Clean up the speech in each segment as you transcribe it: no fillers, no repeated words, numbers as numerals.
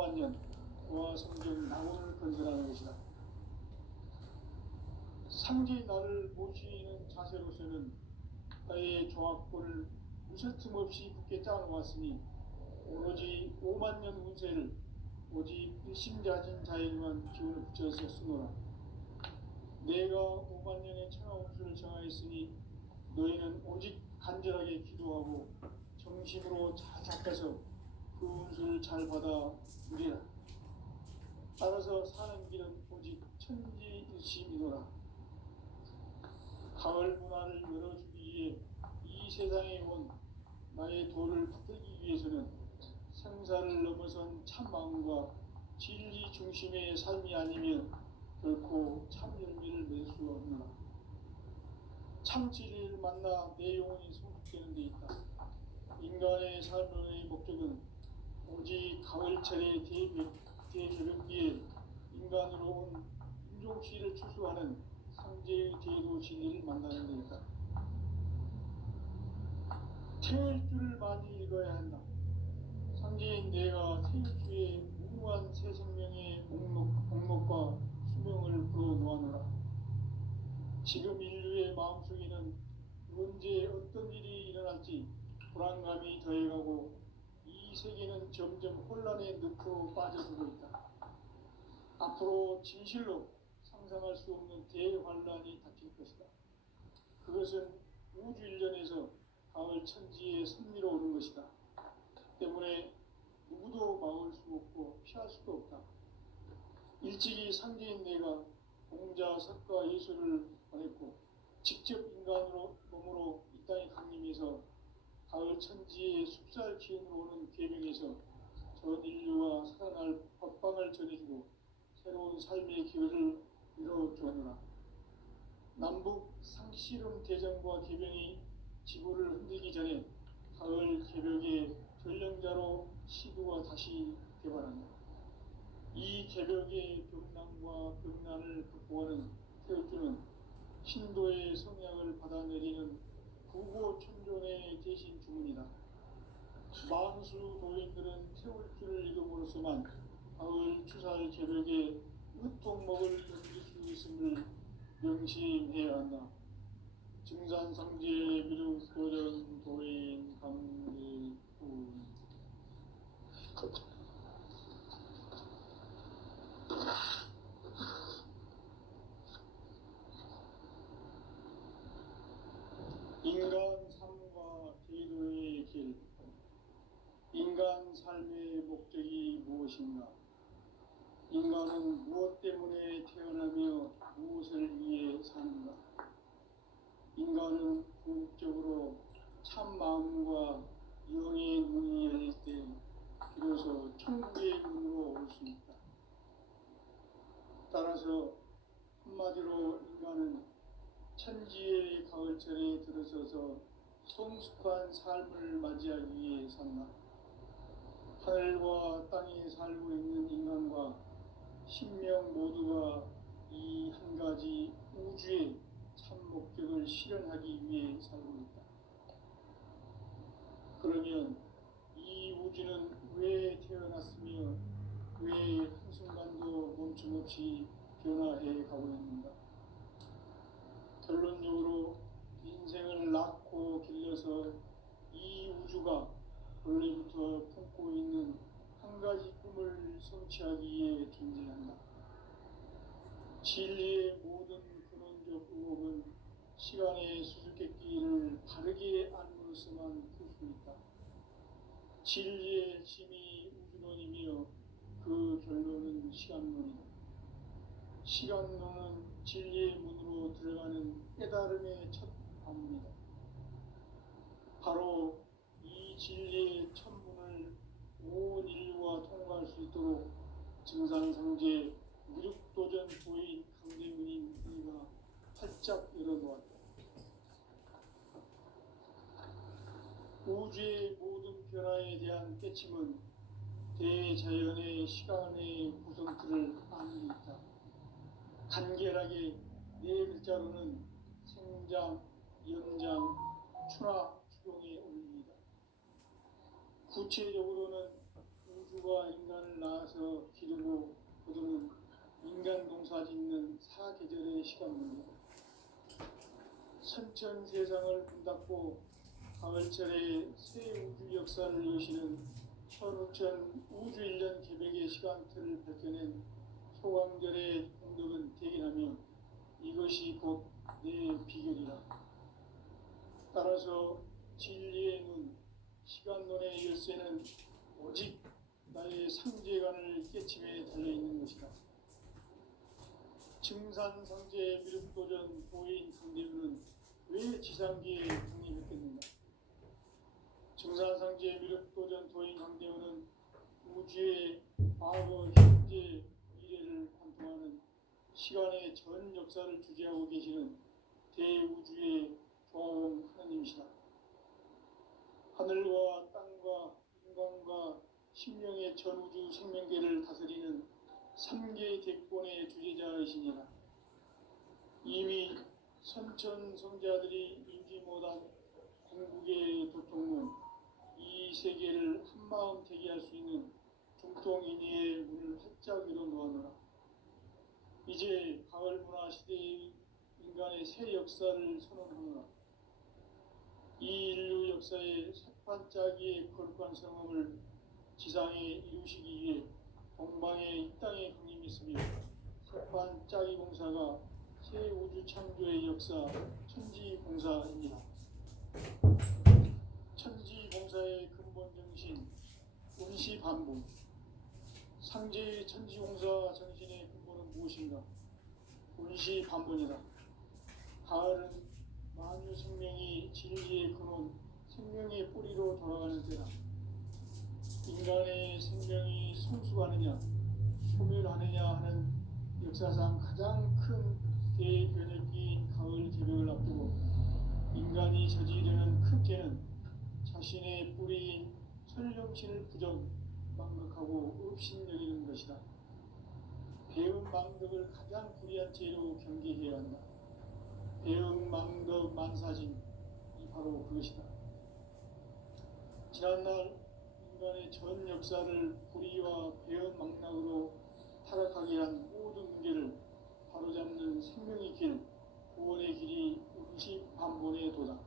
5만 년 그와 성전 낙원을 건설하는 것이다. 상지 나를 모시는 자세로서는 나의 종합권을 무쇠틈 없이 굳게 짜놓았으니 오로지 5만 년 운세를 오직 일심자진 자에게만 기운을 붙여서 쓰노라. 내가 5만 년의 천하 운수를 정하였으니 너희는 오직 간절하게 기도하고 정심으로 잘 잡혀서 그 운수를 잘 받아 누리라. 따라서 사는 길은 오직 천지일심이노라. 가을 문화를 열어주기 위해 이 세상에 온 나의 도를 붙들기 위해서는 생사를 넘어선 참마음과 진리 중심의 삶이 아니면 결코 참 열매를 맺을 수 없노라. 참 진리를 만나 내 영혼이 성숙되는 데 있다. 인간의 삶의 목적은 오직 가을철의 대저녁기에 인간으로 온 인종시를 추수하는 상제의 제도 진리를 만나는 데 있다. 태일 줄을 많이 읽어야 한다. 상제인 내가 태일주의 무궁한 새 생명의 목록과 수명을 불어놓아노라. 지금 인류의 마음속에는 언제 어떤 일이 일어날지 불안감이 더해가고 이 세계는 점점 혼란의 늪으로 빠져들고 있다. 앞으로 진실로 상상할 수 없는 대환란이 닥칠 것이다. 그것은 우주 일련에서 가을 천지의 섭리로 오는 것이다. 때문에 누구도 막을 수 없고 피할 수도 없다. 일찍이 상제인 내가 공자, 석가, 예수를 보냈고 직접 인간으로 몸으로 이 땅에 강림해서 가을 천지의 숲살 기운으로 오는 계명에서 전 인류와 살아날 법방을 전해주고 새로운 삶의 기회를 이뤄주었노라. 남북 상씨름 대전과 계명이 지구를 흔들기 전에 가을 개벽의 전령자로 시도가 다시 개발한다. 이 개벽의 병난과 병난을 극복하는 태울주는 신도의 성약을 받아내리는 구고천존의 대신 주문이다. 만수 도인들은 태울주를 읽음으로써만 가을 추살 개벽의 으통목을 넘길 수 있음을 명심해야 한다. 증산성제 미륵도전 도인 강리군. 인간 삶과 제도의 길. 인간 삶의 목적이 무엇인가? 인간은 무엇 때문에 태어나며 무엇을 위해 사는가? 인간은 궁극적으로 참 마음과 영의 문이 열릴 때 비로소 천국의 문으로 올 수 있다. 따라서 한마디로 인간은 천지의 가을철에 들어서서 성숙한 삶을 맞이하기 위해 산다. 하늘과 땅에 살고 있는 인간과 신명 모두가 이 한 가지 우주의 참 목적을 실현하기 위해 살고 있다. 그러면 이 우주는 왜 태어났으며 왜 한순간도 멈춤없이 변화해 가고 있는가? 결론적으로 인생을 낳고 길러서 이 우주가 원래부터 품고 있는 한 가지 꿈을 성취하기 위해 존재한다. 진리의 모든 근원적 의혹은 시간의 수수께끼를 바르게 알므로서만 풀 수 있다. 진리의 핵심이 우주론이며 그 결론은 시간론이다. 시간론은 진리의 문으로 들어가는 깨달음의 첫 관문이다. 바로 이 진리의 첫 문을 온 인류가 통과할 수 있도록 증산성제 무력도전 도인 강대문인 이가 활짝 열어놓았다. 우주의 모든 변화에 대한 깨침은 대자연의 시간의 구성틀을 아는 데 있다. 간결하게 네 글자로는 생장, 연장, 추나, 추동의 원리이다. 구체적으로는 우주가 인간을 낳아서 농사짓는 사계절의 시간입니다. 선천 세상을 문닫고 가을철에 새 우주 역사를 여시는 천우천 우주일년 개백의 시간틀을 밝혀낸 소강절의 공덕은 대견하며 이것이 곧 내 비결이라. 따라서 진리의 눈, 시간론의 열쇠는 오직 나의 상제관을 깨침에 달려있는 것이다. 증산상제 미륵도전 도인 강대우는 왜 지상기에 독립했겠는가? 증산상제 미륵도전 도인 강대우는 우주의 과거, 현재, 미래를 관통하는 시간의 전 역사를 주재하고 계시는 대우주의 조화원 하나님이시다. 하늘과 땅과 인간과 신명의 전우주 생명계를 다스리는 3개 대권의 주제자이시니라. 이미 선천성자들이 인지 못한 궁극의 도통문, 이 세계를 한마음 되게 할 수 있는 중통인의의 문을 활짝 열어 놓았노라. 이제 가을 문화 시대의 인간의 새 역사를 선언하노라. 이 인류 역사의 새반짝이의 거룩한 성함을 지상에 이루시기 위해 동방의 이 땅에 강림했으며 새반짝이 공사가 새 우주 창조의 역사 천지공사입니다. 천지공사의 근본 정신 운시반복. 상제의 천지공사 정신의 근본은 무엇인가? 운시반복이다. 가을은 만유 생명이 진리의 근원, 생명의 뿌리로 돌아가는 때다. 인간의 생명이 성숙하느냐, 소멸하느냐 하는 역사상 가장 큰 대변혁기인 가을 개벽을 앞두고 인간이 저지르는 큰 죄는 자신의 뿌리인 설령신을 부정망각하고 업신여기는 것이다. 배은망덕을 가장 불의한 죄로 경계해야 한다. 배은망덕 만사진이 바로 그것이다. 지난날 인간의 전 역사를 불의와 배은망락으로 타락하게 한 모든 문제를 바로잡는 생명의 길, 구원의 길이 운시반본의 도다.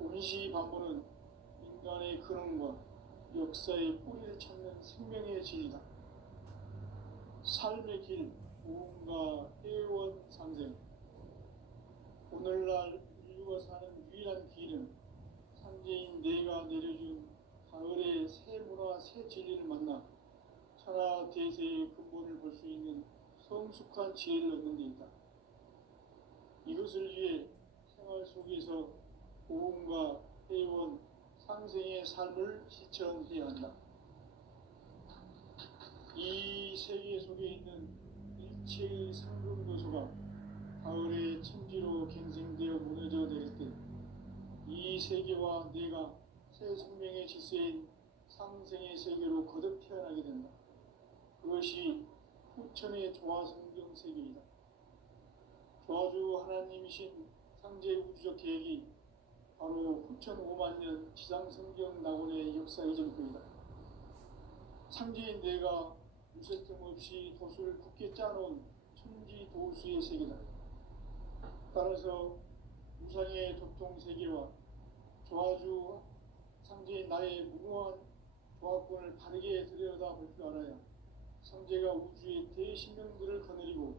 운시반본은 인간의 근원과 역사의 뿌리를 찾는 생명의 진리다. 삶의 길, 무언가 해원 상생. 오늘날 인류가 사는 유일한 길은 상제인 내가 내려준 가을의 새 문화, 새 진리를 만나 천하 대세의 근본을 볼 수 있는 성숙한 지혜를 얻는 데 있다. 이것을 위해 생활 속에서 보험과 회원, 상생의 삶을 실천해야 한다. 이 세계 속에 있는 일체의 상금 요소가 가을의 천지로 갱생되어 무너져 내릴 때 이 세계와 내가 새 생명의 질서인 상생의 세계로 거듭 태어나게 된다. 그것이 후천의 조화성경 세계이다. 조화주 하나님이신 상제 우주적 계획이 바로 후천 5만년 지상성경 낙원의 역사 이전부이다. 상제인 내가 무쇠틈 없이 도수를 굳게 짜놓은 천지 도수의 세계다. 따라서 우상의 도통 세계와 조화주 상제인 나의 무궁한 조화권을 바르게 들여다볼 줄 알아야 상제가 우주의 대신명들을 거느리고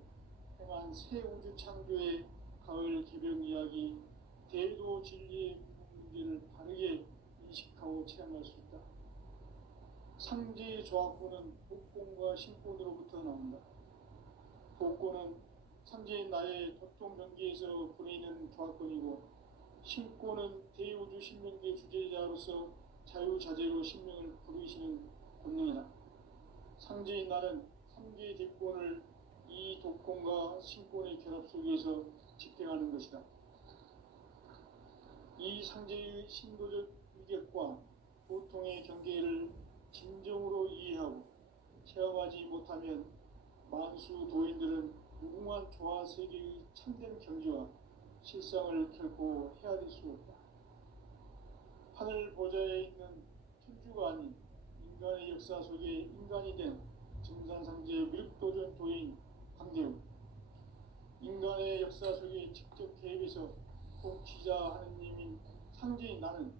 행한 새 우주 창조의 가을 개벽 이야기, 대도 진리의 문제를 바르게 인식하고 체험할 수 있다. 상제의 조화권은 복권과 신권으로부터 나온다. 복권은 상제인 나의 도통 경계에서 보내는 조화권이고, 신권은 대우주 신명계 주제자로서 자유자재로 신명을 부르시는 권능이다. 상제인 나는 3개의 대권을 이 독권과 신권의 결합 속에서 집행하는 것이다. 이 상제의 신도적 위격과 보통의 경계를 진정으로 이해하고 체험하지 못하면 만수 도인들은 무궁한 조화 세계의 참된 경지와 실상을 결코 헤아릴 수 없다. 하늘 보좌에 있는 천주가 아닌 인간의 역사 속에 인간이 된 증산상제 미륵도전 도인 강대우. 인간의 역사 속에 직접 개입해서 통치자 하느님인 상제인 나는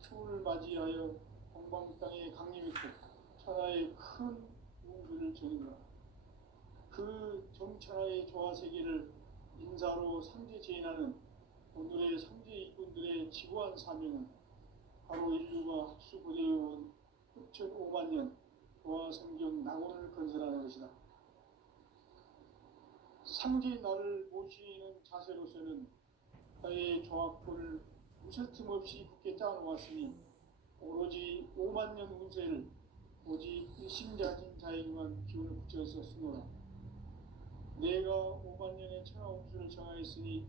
추운을 맞이하여 동방 땅에 강림했고 천하의 큰 우주를 정의하라. 그 정천하의 조화 세계를 인사로 상제 제인하는 오늘의 상제 일꾼들의 지구한 사명은 바로 인류가 합수고대해온 흑천 5만 년 조화 성경 낙원을 건설하는 것이다. 상제 나를 모시는 자세로서는 나의 조합권을 무슨 틈 없이 굳게 짜놓았으니 오로지 5만 년 운세를 오직 일심자진 자에게만 기운을 붙여서 쓰노라. 내가 5만 년의 천하 운수를 정하였으니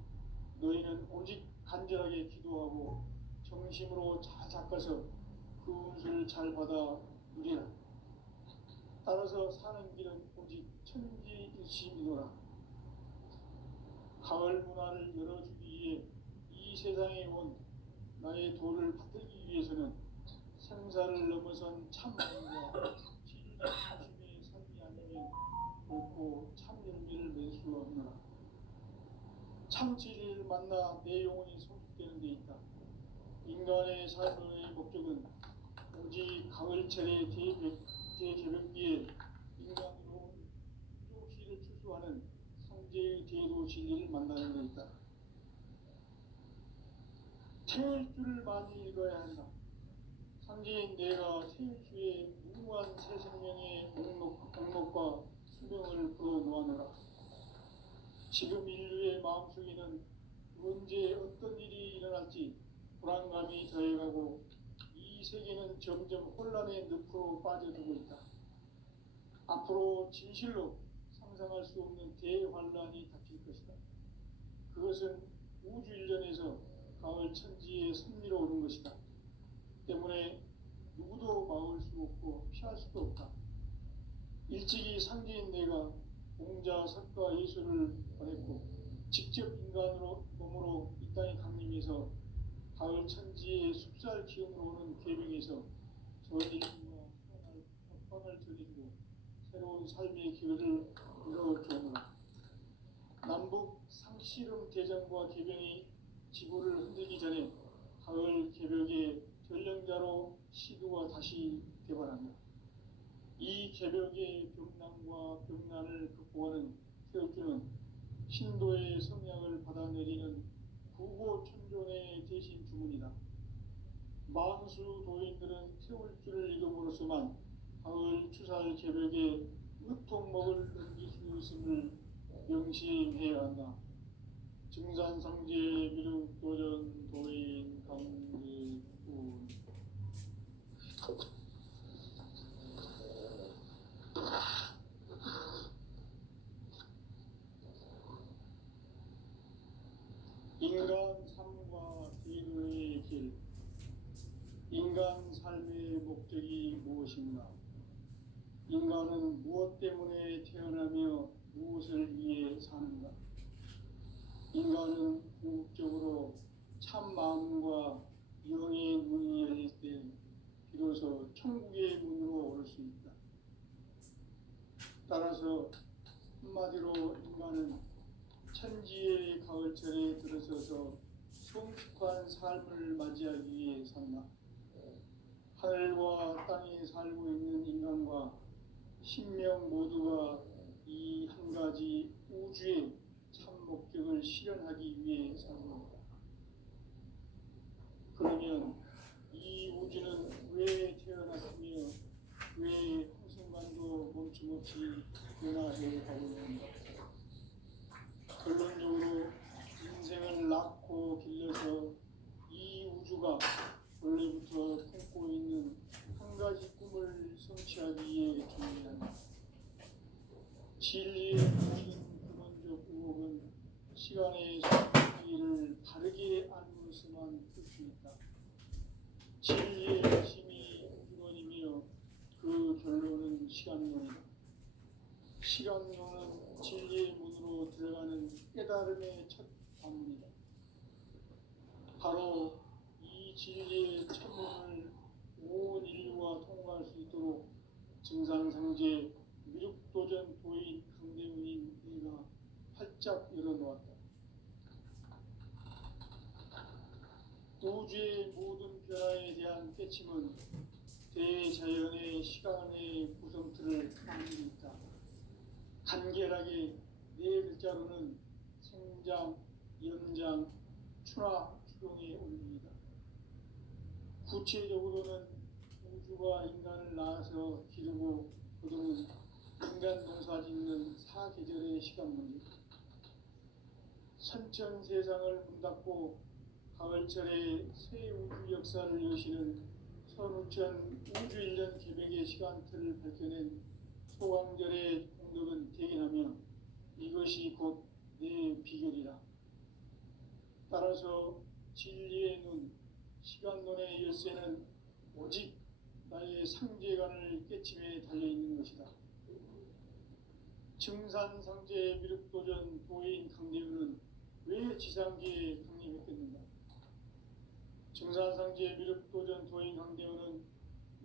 너희는 오직 간절하게 기도하고 정심으로 잘 닦아서 그 운수를 잘 받아 누리라. 따라서 사는 길은 오직 천지일심이노라. 가을 문화를 열어주기 위해 이 세상에 온 나의 도를 받들기 위해서는 생사를 넘어선 참마음과 진리 중심의 삶이 아니면 결코 참 열매를 맺을 수 없노라. 참 진리를 만나 내 영혼이 성숙되는 데 있다. 인간의 삶의 목적은 오직 가을철의 대개벽기에 인간으로 조시를 추수하는 상제의 대도 진리를 만나는 데 있다. 태울 줄을 많이 읽어야 한다. 상제인 내가 태울 주의 무궁한 새 생명의 목록과 수명을 풀어놓아노라. 지금 인류의 마음속에는 언제 어떤 일이 일어날지 불안감이 더해가고 이 세계는 점점 혼란의 늪으로 빠져들고 있다. 앞으로 진실로 상상할 수 없는 대환란이 닥칠 것이다. 그것은 우주 일련에서 가을 천지의 섭리로 오는 것이다. 때문에 누구도 막을 수 없고 피할 수도 없다. 일찍이 상제인 내가 공자, 석가, 예수를 보냈고 직접 인간으로 몸으로 이 땅에 강림해서 가을 천지의 숲살 기운으로 오는 계명에서 전 인류와 평안을 전해주고 새로운 삶의 기회를 이뤄주노라. 남북 상씨름 대전과 개병이 지구를 흔들기 전에 가을 개벽의 전령자로 시도가 다시 개발한다. 이 개벽의 병난과 병난을 극복하는 태엽주는 신도의 성약을 받아내리는 구고천존의 대신 주문이다. 만수 도인들은 태울주를 읽음으로써만 가을 추살 개벽에 으통먹을 넘길 수 있음을 명심해야 한다. 증산상제 미륵도전 도인 강제군. 인간 삶과 대도의 길. 인간 삶의 목적이 무엇인가? 인간은 무엇 때문에 태어나며 무엇을 위해 사는가? 인간은 궁극적으로 참 마음과 영의 문이 열릴 때 비로소 천국의 문으로 오를 수 있다. 따라서 한마디로 인간은 천지의 가을철에 들어서서 성숙한 삶을 맞이하기 위해 산다. 하늘과 땅에 살고 있는 인간과 신명 모두가 이 한 가지 우주의 참 목적을 실현하기 위해 사는 겁니다. 그러면 이 우주는 왜 태어났으며 왜 한순간도 멈춤없이 변화해 가고 있는가? 결론적으로 인생을 낳고 길러서 이 우주가 원래부터 품고 있는 한 가지 꿈을 성취하기 위해 존재한다. 진리의 모든 근원적 의혹은 시간의 속도를 바르게 알므로서만 풀 수 있다. 진리의 핵심이 우주론이며 그 결론은 시간론이다. 시간론은 진리의 문으로 들어가는 깨달음의 첫 관문이다. 바로 이 진리의 첫문을 온 인류가 통과할 수 있도록 증상상제 미륵도전 도인 강대문인 활짝 열어놓았다. 우주의 모든 변화에 대한 깨침은 대자연의 시간의 구성틀을 가지고 있다. 간결하게 네 글자로는 생장, 연장, 출하, 추동의 원리이다. 구체적으로는 우주가 인간을 낳아서 기르고 거두는 인간 농사 짓는 사계절의 시간 문제, 선천 세상을 문닫고 가을철에 새 우주 역사를 여시는 선우천 우주일년 개백의 시간틀을 밝혀낸 소강절의 공덕은 대견하며 이것이 곧 내 비결이라. 따라서 진리의 눈, 시간론의 열쇠는 오직 나의 상제관을 깨침에 달려있는 것이다. 증산상제 미륵도전 도인 강대우는 왜 지상계에 강림했겠는가? 증산상제 미륵도전 도인 강대우는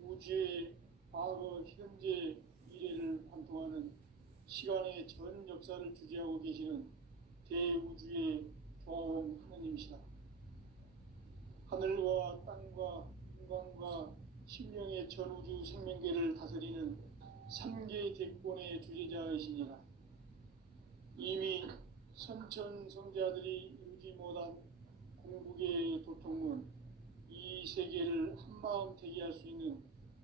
우주의 과거, 현재, 미래를 관통하는 시간의 전 역사를 주재하고 계시는 대우주의 조음 하느님이시다. 하늘과 땅과 인간과 신명의 전우주 생명계를 다스리는 3개 대권의 주제자이시니라. 이미 선천성자들이 이루지 못한 공국의 도통문, 이 세계를 한마음 되게 할 수 있는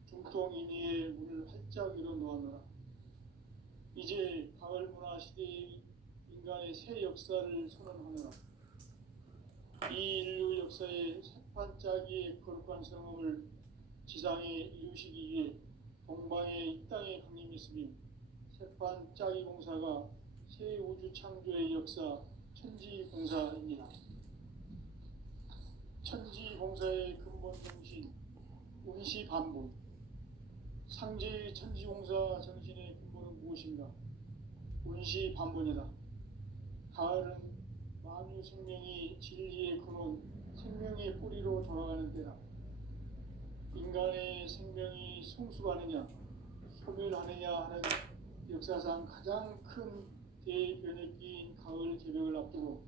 중통인의의 문을 활짝 열어놓았노라. 이제 가을 문화 시대의 인간의 새 역사를 선언하노라. 이 인류 역사의 새판짜기의 거룩한 성음을 지상에 이루시기 위해 동방의 이 땅에 강림했으며 새판짜기 공사가 새 우주 창조의 역사 천지공사입니다. 천지공사의 근본 정신 운시반복, 상제의 천지공사 정신의 근본은 무엇인가? 운시반복이다. 가을은 만유 생명이 진리의 근원, 생명의 뿌리로 돌아가는 때다. 인간의 생명이 성숙하느냐, 소멸하느냐 하는 역사상 가장 큰 대변혁기인 가을 개벽을 앞두고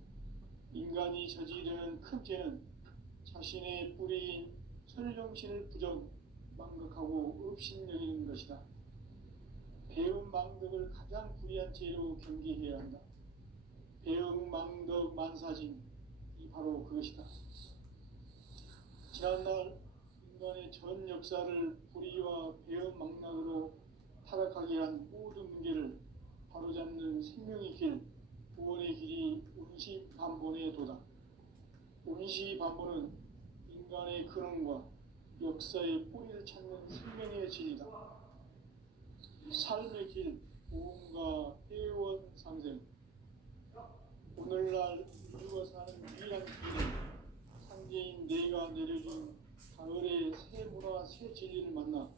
인간이 저지르는 큰 죄는 자신의 뿌리인 설령신을 부정, 망극하고 업신여기는 것이다. 배움 망덕을 가장 불의한 죄로 경계해야 한다. 배움 망덕 만사진, 이 바로 그것이다. 지난날 인간의 전 역사를 불의와 배움 망락으로 타락하게 한 모든 문제를 바로잡는 생명의 길, 구원의 길이 운시반본의 도다. 운시반본은 인간의 근원과 역사의 뿌리를 찾는 생명의 진이다. 삶의 길, 보험과 회원 상생. 오늘날 인류가 사는 유일한 길은 상제인 내가 내려준 가을의 새 문화, 새 진리를 만나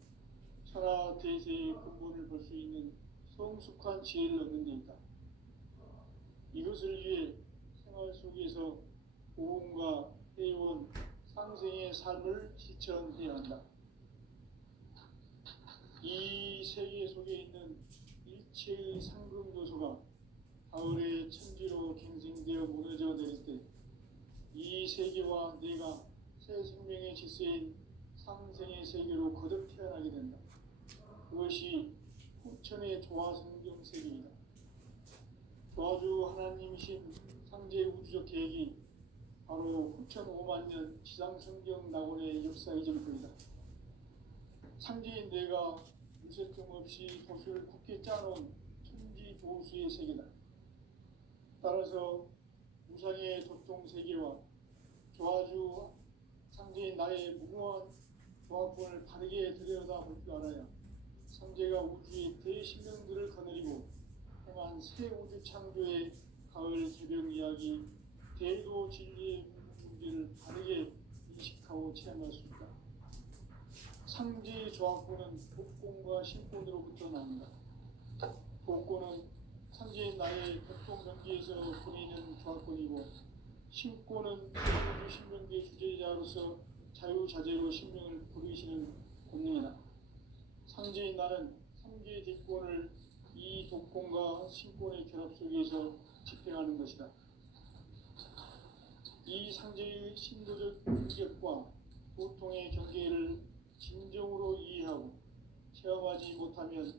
천하 대세의 근본을 볼 수 있는 성숙한 지혜를 얻는 데 있다. 이것을 위해 생활 속에서 보험과 회원, 상생의 삶을 실천해야 한다. 이 세계 속에 있는 일체의 상금 요소가 가을의 천지로 갱생되어 무너져 내릴 때 이 세계와 내가 새 생명의 질서인 상생의 세계로 거듭 태어나게 된다. 그것이 후천의 조화성경 세계이다. 조화주 하나님이신 상제 우주적 계획이 바로 후천 5만 년 지상성경 낙원의 역사의 전부이다. 상제인 내가 무쇠점 없이 도수를 굳게 짜놓은 천지 조수의 세계다. 따라서 무상의 도통 세계와 조화주 상제인 나의 무궁한 조화권을 바르게 들여다볼 줄 알아야 상제가 우주의 대신령들을 거느리고 행한 새 우주 창조의 가을 개벽 이야기, 대도 진리의 문제를 바르게 인식하고 체험할 수 있다. 상제의 조화권은 복권과 신권으로부터 나온다. 복권은 상제인 나의 보통 경기에서 보내는 조화권이고, 신권은 우주 신명계 주제자로서 자유자재로 신명을 부르시는 권능이다. 상제인 나는 3개의 대권을 이 독권과 신권의 결합 속에서 집행하는 것이다. 이 상제의 신도적 인격과 고통의 경계를 진정으로 이해하고 체험하지 못하면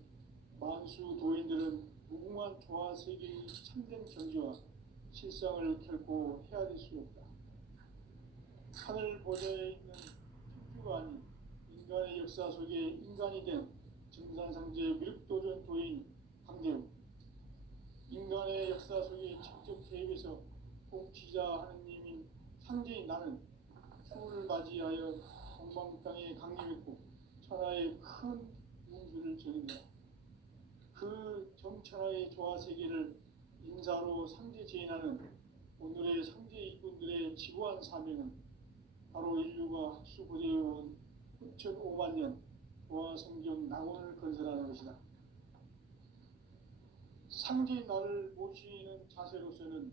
만수 도인들은 무궁한 조화 세계의 참된 경지와 실상을 결코 헤아릴 수 없다. 하늘 보좌에 있는 천주가 아닌 인간의 역사 속에 인간이 된 증산상제 미륵도전 도인 강대우, 인간의 역사 속에 직접 개입해서 통치자 하느님인 상제인 나는 추후를 맞이하여 동방 땅에 강림했고 천하의 큰 운수를 전했다. 그 정천하의 조화 세계를 인사로 상제 제인하는 오늘의 상제 일꾼들의 지구한 사명은 바로 인류가 학수고대해온 9,500만 년 조화 성경 낙원을 건설하는 것이다. 상제인 나를 모시는 자세로서는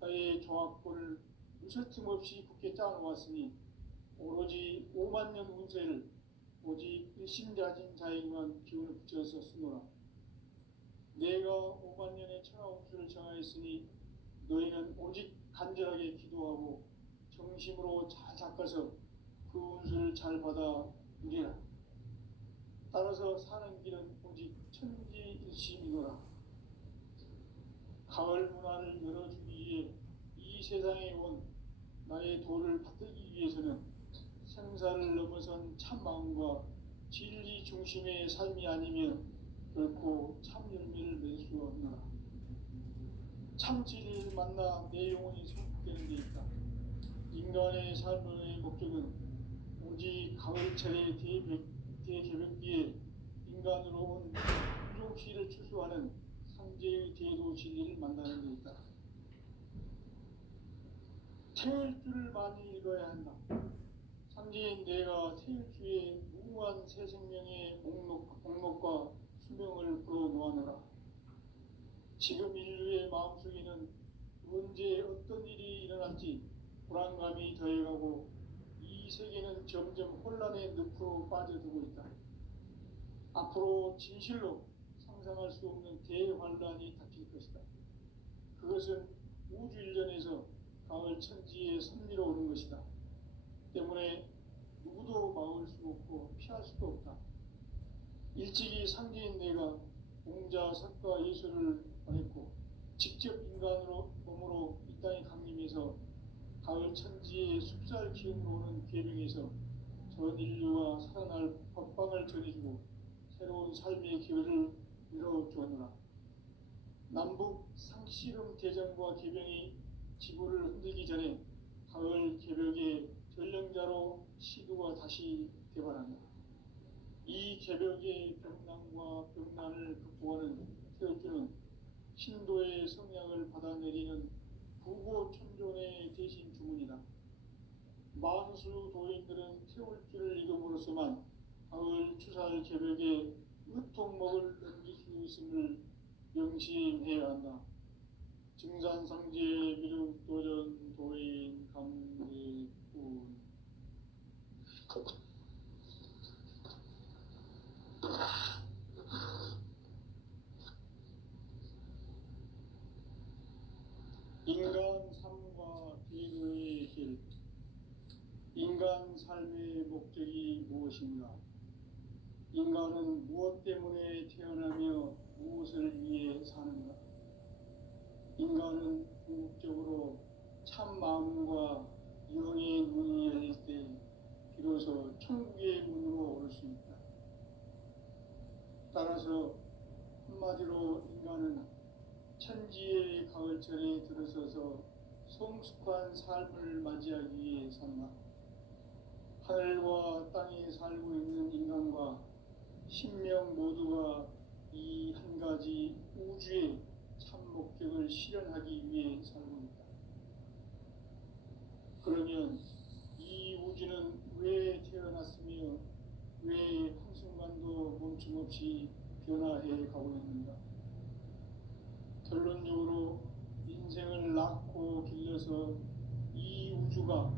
나의 조합권을 무설틈 없이 굳게 짜놓았으니 오로지 5만 년 운세를 오직 일심자진 자에게만 기운을 붙여서 쓰노라. 내가 5만 년의 천하 운수를 정하였으니 너희는 오직 간절하게 기도하고 정심으로 잘 닦아서 그 운수를 잘 받아 누리라. 따라서 사는 길은 오직 천지일심이노라. 가을 문화를 열어주기 위해 이 세상에 온 나의 도를 받들기 위해서는 생사를 넘어선 참 마음과 진리 중심의 삶이 아니면 결코 참 열매를 맺을 수 없노라. 참 진리를 만나 내 영혼이 성숙되는 데 있다. 인간의 삶의 목적은 오직 가을철의 대개벽기에 인간으로 온 부족시를 추수하는 상제의 대도 진리를 만나는 데 있다. 태일주를 많이 읽어야 한다. 상제인 내가 태일주의 무궁한 새 생명의 목록과 수명을 불어놓아노라. 지금 인류의 마음속에는 언제 어떤 일이 일어날지 불안감이 더해가고 이 세계는 점점 혼란의 늪으로 빠져들고 있다. 앞으로 진실로 상상할 수 없는 대환란이 닥칠 것이다. 그것은 우주 일전에서 가을 천지에 선미로 오는 것이다. 때문에 누구도 막을 수 없고 피할 수도 없다. 일찍이 상제인 내가 공자, 석가, 예수를 보냈고 직접 인간으로 몸으로 이 땅에 강림해서 가을 천지의 숲살 기운으로 오는 계명에서 전 인류와 살아날 법방을 전해주고 새로운 삶의 기회를 열어주었노라. 남북 상씨름 대전과 개병이 지구를 흔들기 전에 가을 개벽의 전령자로 시도가 다시 개발한다. 이 개벽의 병난과 병난을 극복하는 태울주는 신도의 성향을 받아내리는 부고천존의 대신 주문이다. 만수 도인들은 태울주를 읽음으로써만 가을 추살 개벽에 으통목을 넘길 수 있음을 명심해야 한다. 증산상제 미륵도전 도인 강대군. 인간 삶과 대도의 길. 인간 삶의 목적이 무엇인가? 인간은 무엇 때문에 태어나며 무엇을 위해 사는가? 인간은 궁극적으로 참 마음과 영의 문이 열릴 때 비로소 천국의 문으로 올 수 있다. 따라서 한마디로 인간은 천지의 가을철에 들어서서 성숙한 삶을 맞이하기 위해 산다. 하늘과 땅에 살고 있는 인간과 신명 모두가 이 한 가지 우주의 참 목적을 실현하기 위해 살고 있다. 그러면 이 우주는 왜 태어났으며 왜 한순간도 멈춤없이 변화해 가고 있는가? 결론적으로 인생을 낳고 길러서 이 우주가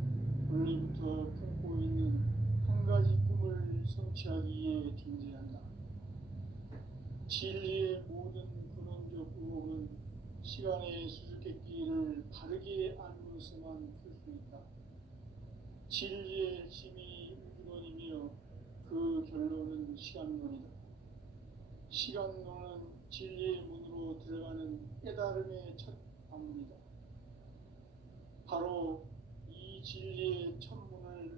원래부터 품고 있는 한 가지 꿈을 성취하기 위해 존재한다. 진리의 모든 근원적 의혹은 시간의 수수께끼를 바르게 알고서만 풀 수 있다. 진리의 핵심이 우주론이며 그 결론은 시간론이다. 시간론은 진리의 문으로 들어가는 깨달음의 첫 방문이다. 바로 이 진리의 첫 문을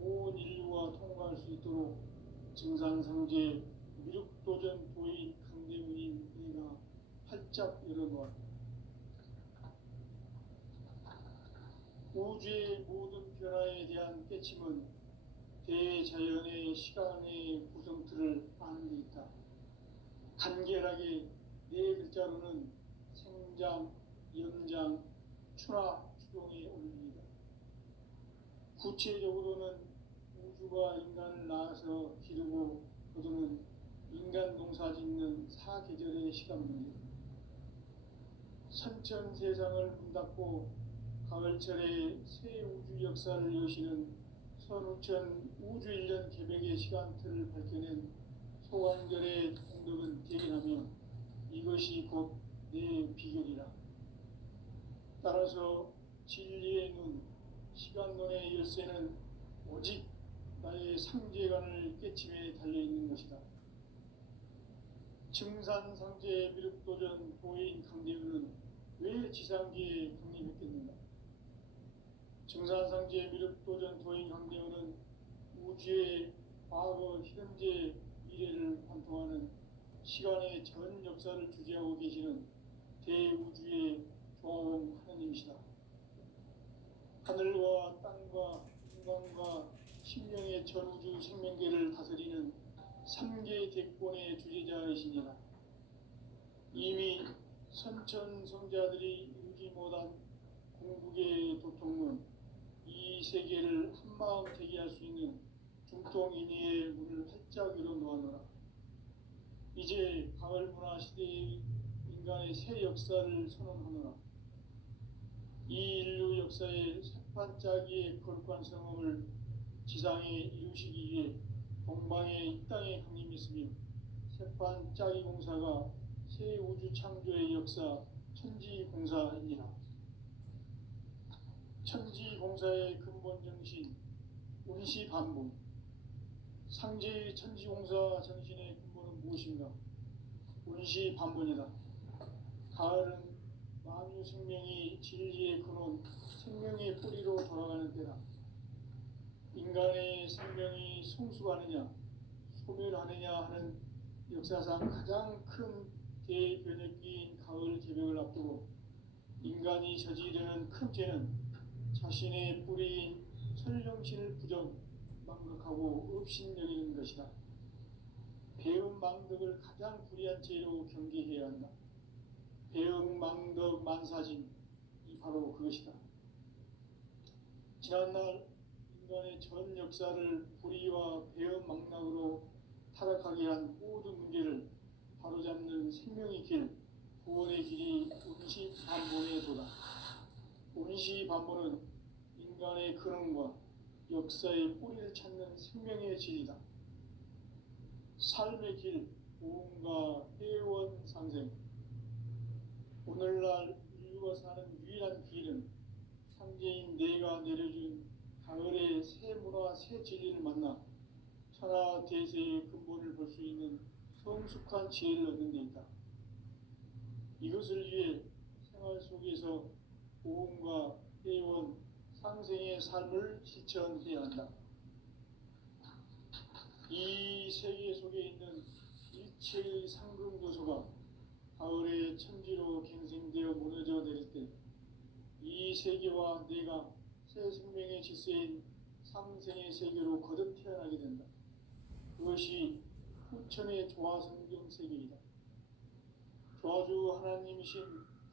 온 인류가 통과할 수 있도록 증산상제 미륵도전 도인 강대문인 내가 활짝 열어놓았다. 우주의 모든 변화에 대한 깨침은 대자연의 시간의 구성틀을 아는 데 있다. 간결하게 네 글자로는 생장, 연장, 추나 추동에 올립니다. 구체적으로는 우주가 인간을 낳아서 기르고 거두는 인간 농사 짓는 사계절의 시간입니다. 선천 세상을 문 닫고 가을철에 새 우주 역사를 여시는 선우천 우주 1년 개백의 시간틀을 밝혀낸 소환결의 공덕은 대견하며 이것이 곧 내 비결이라. 따라서 진리의 눈, 시간론의 열쇠는 오직 나의 상제관을 깨침에 달려있는 것이다. 증산상제 미륵도전 도인 강대우는 왜 지상계에 강림했겠는가? 증산상제 미륵도전 도인 강대우는 우주의 과거, 현재, 미래를 관통하는 시간의 전 역사를 주재하고 계시는 대우주의 조화원 하나님이시다. 하늘과 땅과 인간과 심령의 전우주 생명계를 다스리는 3개 대권의 주재자이시니라. 이미 선천성자들이 이루지 못한 궁극의 도통문, 이 세계를 한마음 되게 할 수 있는 중통인의의 문을 활짝 열어놓아노라. 이제 가을 문화 시대의 인간의 새 역사를 선언하노라. 이 인류 역사의 새반짝이의 거룩한 성험을 지상에 이루시기 위해 동방의 이 땅에 강림했으며 새반짝이 공사가 새 우주 창조의 역사 천지공사이니라. 천지공사의 근본 정신 운시반복. 상제의 천지공사 정신의 근본은 무엇인가? 운시반복이다. 가을은 만유 생명이 진리의 근원, 생명의 뿌리로 돌아가는 때다. 인간의 생명이 성숙하느냐, 소멸하느냐 하는 역사상 가장 큰 대변혁기인 가을 개벽을 앞두고 인간이 저지르는 큰 죄는 자신의 뿌리인 설령신을 부정, 망각하고 업신여기는 것이다. 배음 망덕을 가장 불의한 죄로 경계해야 한다. 배음 망덕 만사진, 이 바로 그것이다. 지난날 인간의 전 역사를 불의와 배음 망락으로 타락하게 한 모든 문제를 바로잡는 생명의 길, 구원의 길이 운시반본의 도다. 운시반본은 인간의 근원과 역사의 뿌리를 찾는 생명의 질이다. 삶의 길, 보험과 회원 상생. 오늘날 인류가 사는 유일한 길은 상제인 내가 내려준 가을의 새 문화, 새 진리를 만나 천하 대세의 근본을 볼 수 있는 성숙한 지혜를 얻는 데 있다. 이것을 위해 생활 속에서 보험과 회원, 상생의 삶을 실천해야 한다. 이 세계 속에 있는 일체의 상금 요소가 가을의 천지로 갱생되어 무너져 내릴 때 이 세계와 내가 새 생명의 질서인 상생의 세계로 거듭 태어나게 된다. 그것이 후천의 조화성경 세계이다. 조화주 하나님이신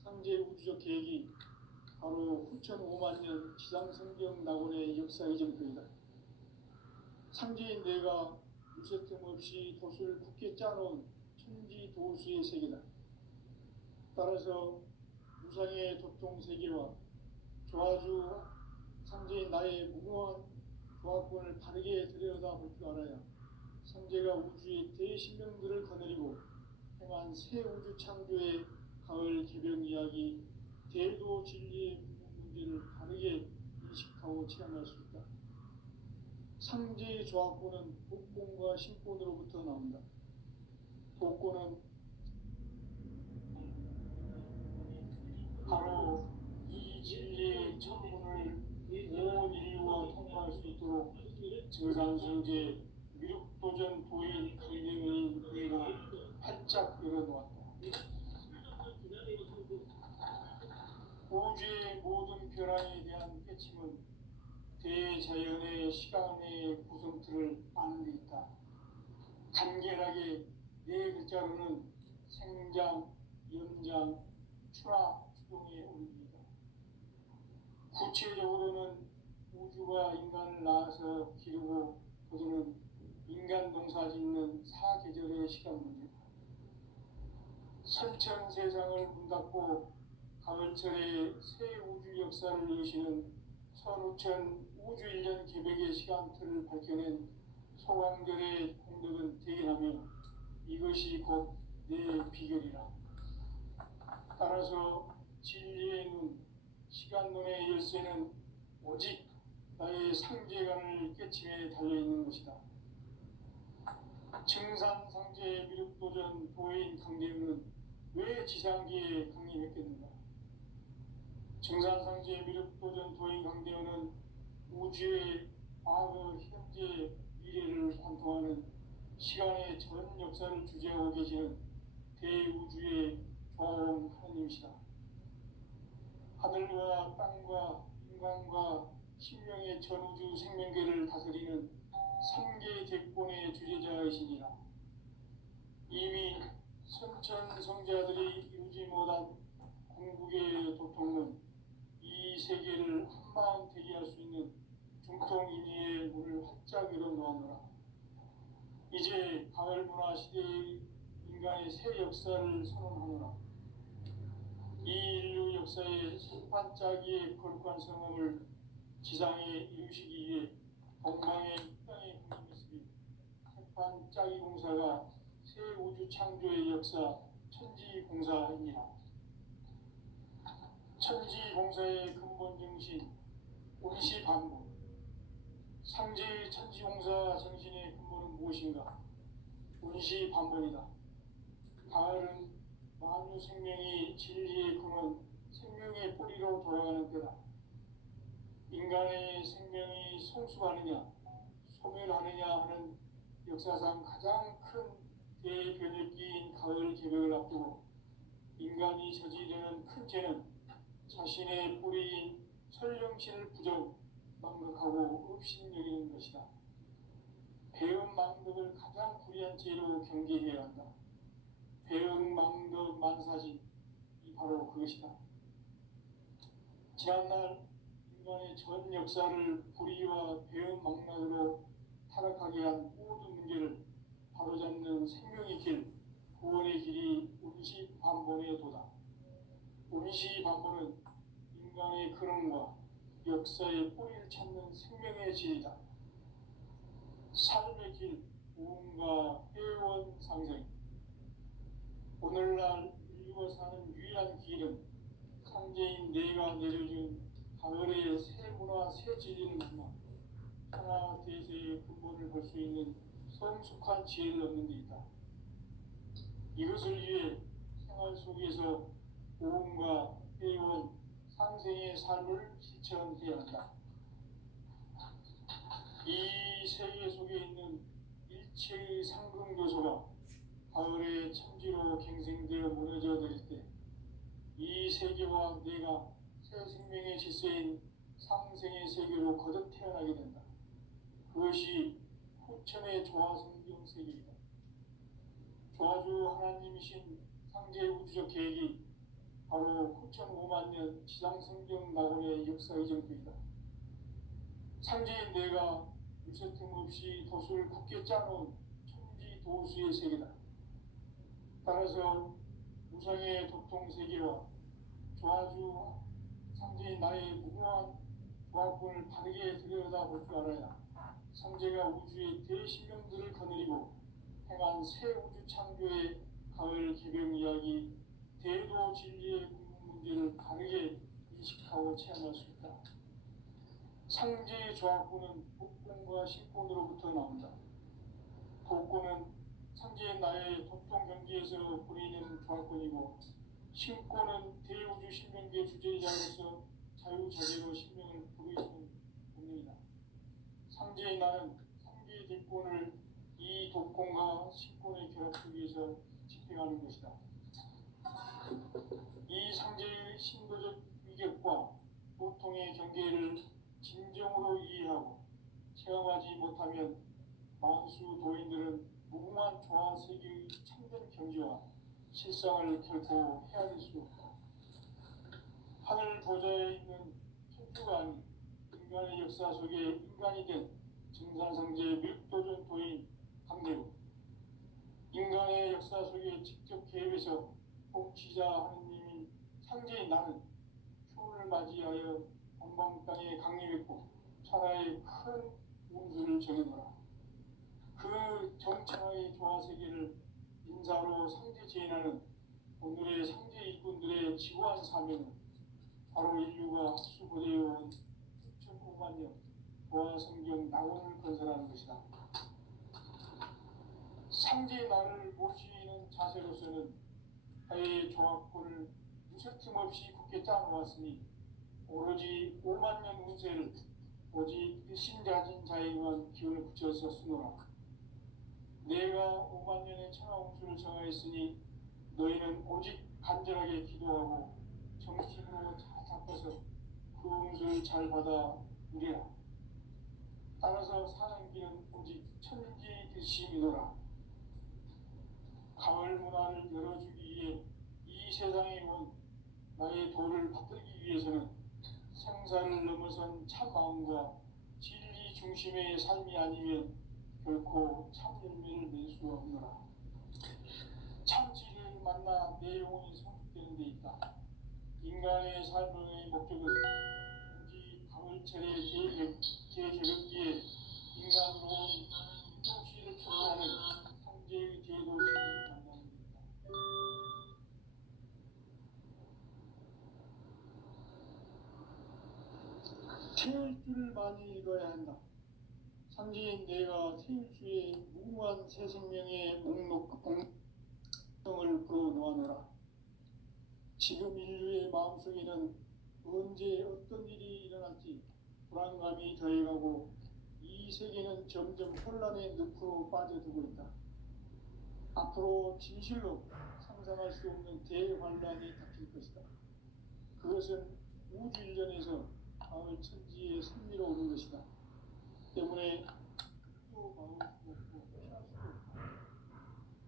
상제 우주적 계획이 바로 후천 5만 년 지상성경 낙원의 역사 이정표이다. 상제인 내가 유세틈 없이 도수를 굳게 짜놓은 천지 도수의 세계다. 따라서 무상의 도통 세계와 조화주 상제인 나의 무궁한 조화권을 바르게 들여다볼 줄 알아야 상제가 우주의 대신령들을 거느리고 행한 새 우주 창조의 가을 개병 이야기, 대도 진리의 문제를 바르게 인식하고 체험할 수 있다. 상제의 조합고는 복권과 신권으로부터 나온다. 복권은 바로 이 진리의 천문을 온 인류가 통과할 수 있도록 증산성제 미륵도전 도인 강령인 내가 활짝 열어놓았다. 우주의 모든 변화에 대한 깨침은 대자연의 시간의 구성틀을 아는 데 있다. 간결하게 네 글자로는 생장, 연장, 추나 추동에 올립니다. 구체적으로는 우주가 인간을 낳아서 기르고 거두는 인간 농사 짓는 사계절의 시간 문제다. 설천 세상을 문 닫고 가을철에 새 우주 역사를 여시는 선우천 우주 1년 개백의 시간틀을 밝혀낸 소강들의 공덕은 대견하며 이것이 곧 내 비결이라. 따라서 진리의 눈, 시간론의 열쇠는 오직 나의 상제관을 깨침에 달려있는 것이다. 증산상제 미륵도전 도인 강대우는 왜 지상기에 강림했겠는가? 증산상제 미륵도전 도인 강대우는 우주의 과거, 현재, 미래를 관통하는 시간의 전 역사를 주재하고 계시는 대우주의 조화원 하나님이시다. 하늘과 땅과 인간과 신명의 전우주 생명계를 다스리는 삼계 대권의 주제자이시니라. 이미 선천성자들이 이루지 못한 궁극의 도통은 이 세계를 한마음 되게 할 수 있는 중통인의의 문을 활짝 열어놓았노라. 이제 가을 문화 시대의 인간의 새 역사를 선언하노라. 이 인류 역사의 반짝이의 거룩한 성험을 지상에 이루시기 위해 동방의 땅에 군림했으니 반짝이 공사가 새 우주 창조의 역사 천지공사이니라. 천지공사의 근본 정신 온시반복. 상제의 천지공사 정신의 근본은 무엇인가? 온시반복이다. 가을은 만유 생명이 진리의 근원, 생명의 뿌리로 돌아가는 때다. 인간의 생명이 성숙하느냐, 소멸하느냐 하는 역사상 가장 큰 대변혁기인 가을 개벽을 앞두고 인간이 저지르는 큰 죄는 자신의 뿌리인 설령신을 부정, 망각하고 업신여기는 것이다. 배음 망덕을 가장 불의한 죄로 경계해야 한다. 배음 망덕 만사진, 이 바로 그것이다. 지난날 인간의 전 역사를 불의와 배음 망락으로 타락하게 한 모든 문제를 바로잡는 생명의 길, 구원의 길이 운시반본의 도다. 운시반본은 인간의 근원과 역사의 뿌리를 찾는 생명의 질이다. 삶의 길, 우음과 회원 상생. 오늘날 인류가 사는 유일한 길은 상제인 내가 내려준 가을의 새 문화, 새 진리를 만나 하나 대세의 근본을 볼 수 있는 성숙한 지혜를 얻는 데 있다. 이것을 위해 생활 속에서 오음과 회원, 상생의 삶을 실천해야 한다. 이 세계 속에 있는 일체의 상금 요소가 가을의 천지로 갱생되어 무너져 내릴 때 이 세계와 내가 새 생명의 질서인 상생의 세계로 거듭 태어나게 된다. 그것이 후천의 조화성경 세계이다. 조화주 하나님이신 상제 우주적 계획이 바로 후천 5만 년 지상성경 낙원의 역사 이정표이다. 상제인 내가 유세틈 없이 도수를 굳게 짜놓은 천지 도수의 세계다. 따라서 무상의 도통세계와 조화주 상제인 나의 무궁한 조합권을 바르게 들여다볼 줄 알아야 상제가 우주의 대신령들을 거느리고 행한 새 우주 창조의 가을 개병 이야기 대도 진리의 문제를 다르게 인식하고 체험할 수 있다. 상제의 조합구는 복권과 신권으로부터 나온다. 복권은 상제의 나의 도통 경기에서 보이는 조합권이고, 신권은 대우주 신명계 주제자로서 자유자재로 신명을 부르시는 본능이다. 상제의 나는 상제의 대권을 이 도권과 신권의 결합 속에서 집행하는 것이다. 이 상제의 신도적 위격과 보통의 경계를 진정으로 이해하고 체험하지 못하면 만수 도인들은 무궁한 조화 세계의 참된 경지와 실상을 결코 헤아릴 수 없다. 하늘 보좌에 있는 천주가 아닌 인간의 역사 속에 인간이 된 증산상제 밀도전 도인 강대우, 인간의 역사 속에 직접 개입해서 복지자 하느님인 상제인 나는 추운을 맞이하여 동방 땅에 강림했고 천하의 큰 운수를 정해놓으라. 그 정천하의 조화세계를 인사로 상제 제인하는 오늘의 상제 일꾼들의 지구한 사명은 바로 인류가 학수고대해온 6,500만 년 조화성경 낙원을 건설하는 것이다. 상제의 나를 모시는 자세로서는 하의 조합권을 무쇠틈 없이 굳게 짜놓았으니 오로지 5만 년 운세를 오직 일심자진 자에게만 기운을 붙여서 쓰노라. 내가 5만 년의 천하운수를 정하였으니 너희는 오직 간절하게 기도하고 정신으로 잘 잡아서 그 운수를 잘 받아 누리라. 따라서 사는 길은 오직 천지일심이노라. 가을 문화를 열어주기 위해 이 세상에 온 나의 도를 받들기 위해서는 생사를 넘어선 참 마음과 진리 중심의 삶이 아니면 결코 참 열매를 낼 수 없노라. 참지를 만나 내 영혼이 성숙되는 데 있다. 인간의 삶의 목적은 오직 가을철의 재개벽기에 인간으로 인종시를 추구하는 상제의 제도를 만나는 데 있다. 태울주를 많이 읽어야 한다. 상제인 내가 태울주의 무궁한 새 생명의 목록 공성을 풀어놓아노라. 지금 인류의 마음속에는 언제 어떤 일이 일어날지 불안감이 더해가고 이 세계는 점점 혼란의 늪으로 빠져들고 있다. 앞으로 진실로 상상할 수 없는 대환란이 닥칠 것이다. 그것은 우주 일전에서 가을 천지의 승리로 오는 것이다. 때문에 또 막을 수 없고 피할 수도 없다.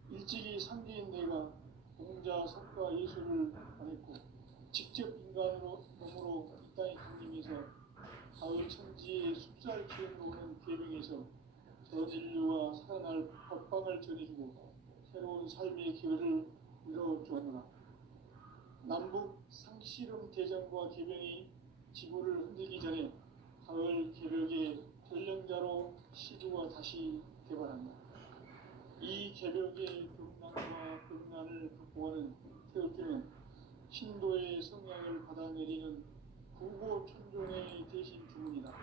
일찍이 상제인 내가 공자, 석가, 예수를 보냈고 직접 인간으로 몸으로 이 땅에 강림해서 가을 천지의 숲살 기운으로 오는 계명에서 전 인류가 살아날 법방을 전해주고 새로운 삶의 기회를 이뤄주었노라. 남북 상씨름 대전과 계명이 지구를 흔들기 전에 가을 개벽의 전령자로 시주가 다시 개발한다. 이 개벽의 경난과 극난을 극복하는 태울주는 신도의 성향을 받아내리는 구고 천종의 대신 주문이다.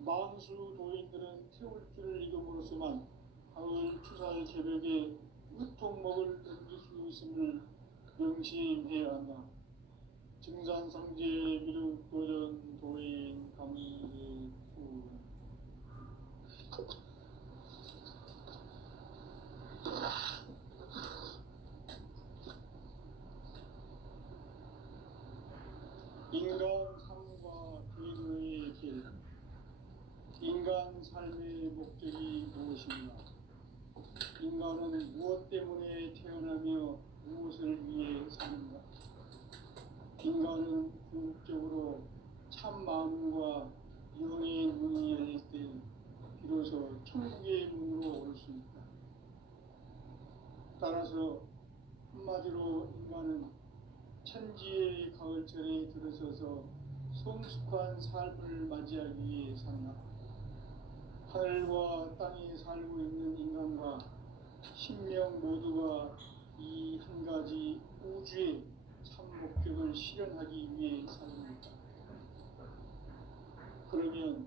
만수 도인들은 태울주를 읽음으로써만 가을 추살 개벽에 으통먹을 던질 수 있음을 명심해야 한다. 증산상제 미륵도전 도인 감리구 인간 삶과 계도의 길. 인간 삶의 목적이 무엇인가? 인간은 무엇 때문에 태어나며 무엇을 위해 사는가? 인간은 궁극적으로 참 마음과 영의 눈이 열릴 때 비로소 천국의 문으로 올 수 있다. 따라서 한마디로 인간은 천지의 가을철에 들어서서 성숙한 삶을 맞이하기 위해 산다. 하늘과 땅에 살고 있는 인간과 신명 모두가 이 한 가지 구주의 참 목적을 실현하기 위해 삽니까? 그러면